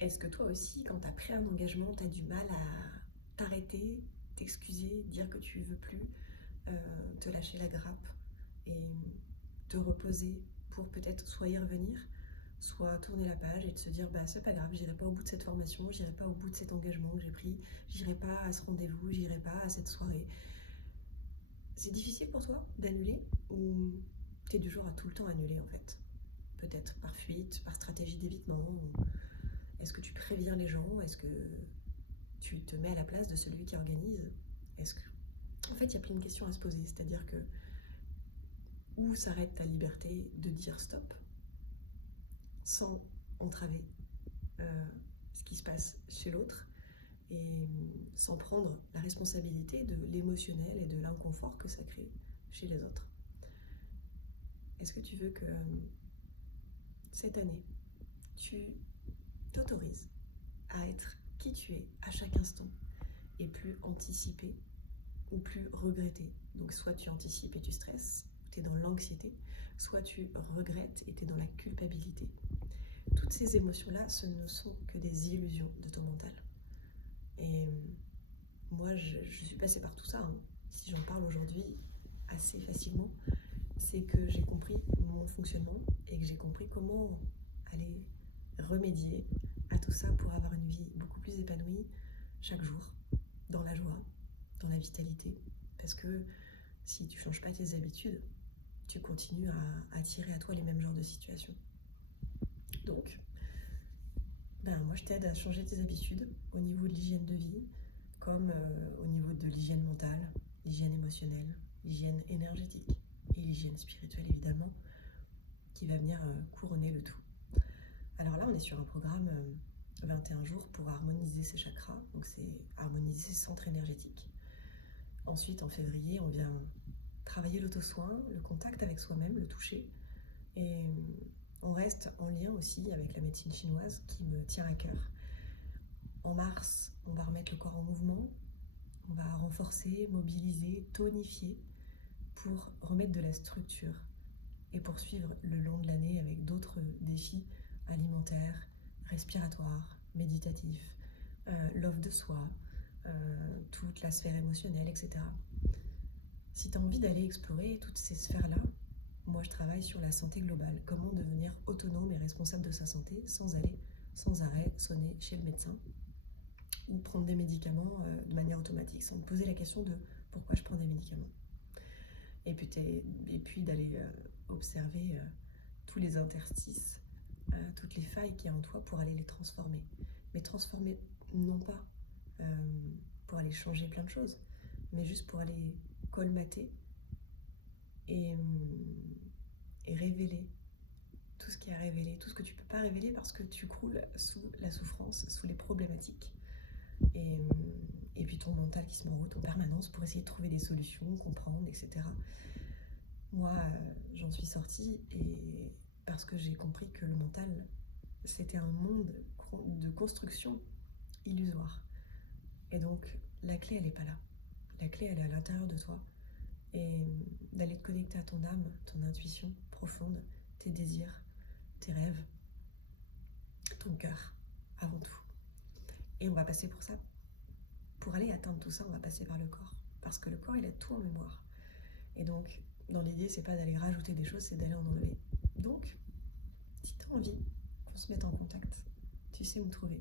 Est-ce que toi aussi, quand tu as pris un engagement, tu as du mal à t'arrêter, t'excuser, dire que tu veux plus, te lâcher la grappe et te reposer pour peut-être soit y revenir, soit tourner la page et de se dire bah c'est pas grave, j'irai pas au bout de cette formation, j'irai pas au bout de cet engagement que j'ai pris, j'irai pas à ce rendez-vous, j'irai pas à cette soirée. C'est difficile pour toi d'annuler ou t'es du genre à tout le temps annuler en fait? Peut-être par fuite, par stratégie d'évitement. Est-ce que tu préviens les gens? Est-ce que tu te mets à la place de celui qui organise? Est-ce que... En fait, il y a plein de questions à se poser. C'est-à-dire que où s'arrête ta liberté de dire stop sans entraver ce qui se passe chez l'autre et sans prendre la responsabilité de l'émotionnel et de l'inconfort que ça crée chez les autres. Est-ce que tu veux que cette année, tu t'autorises à être qui tu es à chaque instant et plus anticiper ou plus regretter? Donc soit tu anticipes et tu stresses, tu es dans l'anxiété, soit tu regrettes et tu es dans la culpabilité. Toutes ces émotions-là, ce ne sont que des illusions de ton mental. Et moi, je suis passée par tout ça. Si j'en parle aujourd'hui assez facilement, c'est que j'ai compris mon fonctionnement et que j'ai compris comment aller remédier à tout ça pour avoir une vie beaucoup plus épanouie chaque jour, dans la joie, dans la vitalité. Parce que si tu ne changes pas tes habitudes, tu continues à attirer à toi les mêmes genres de situations. Donc, moi je t'aide à changer tes habitudes au niveau de l'hygiène de vie, comme au niveau de l'hygiène mentale, l'hygiène émotionnelle, l'hygiène énergétique et l'hygiène spirituelle évidemment, qui va venir couronner le tout. Alors là, on est sur un programme 21 jours pour harmoniser ses chakras, donc c'est harmoniser ses centres énergétiques. Ensuite, en février, on vient travailler l'auto-soin, le contact avec soi-même, le toucher, et on reste en lien aussi avec la médecine chinoise qui me tient à cœur. En mars, on va remettre le corps en mouvement, on va renforcer, mobiliser, tonifier pour remettre de la structure et poursuivre le long de l'année avec d'autres défis alimentaires, respiratoires, méditatifs, l'offre de soi, toute la sphère émotionnelle, etc. Si tu as envie d'aller explorer toutes ces sphères-là, moi je travaille sur la santé globale, comment devenir autonome et responsable de sa santé sans aller sans arrêt sonner chez le médecin ou prendre des médicaments de manière automatique sans me poser la question de pourquoi je prends des médicaments. Et puis d'aller observer tous les interstices, toutes les failles qu'il y a en toi pour aller les transformer. Mais transformer non pas pour aller changer plein de choses, mais juste pour aller colmater et révéler tout ce qui est à révéler, tout ce que tu peux pas révéler parce que tu croules sous la souffrance, sous les problématiques. Et puis ton mental qui se met en route en permanence pour essayer de trouver des solutions, comprendre, etc. Moi, j'en suis sortie et parce que j'ai compris que le mental, c'était un monde de construction illusoire. Et donc, la clé, elle n'est pas là. La clé, elle est à l'intérieur de toi. Et d'aller te connecter à ton âme, ton intuition profonde, tes désirs, tes rêves, ton cœur, avant tout. Et on va passer pour ça. Pour aller atteindre tout ça, on va passer par le corps. Parce que le corps, il a tout en mémoire. Et donc, dans l'idée, c'est pas d'aller rajouter des choses, c'est d'aller en enlever. Donc, si tu as envie qu'on se mette en contact, tu sais où me trouver.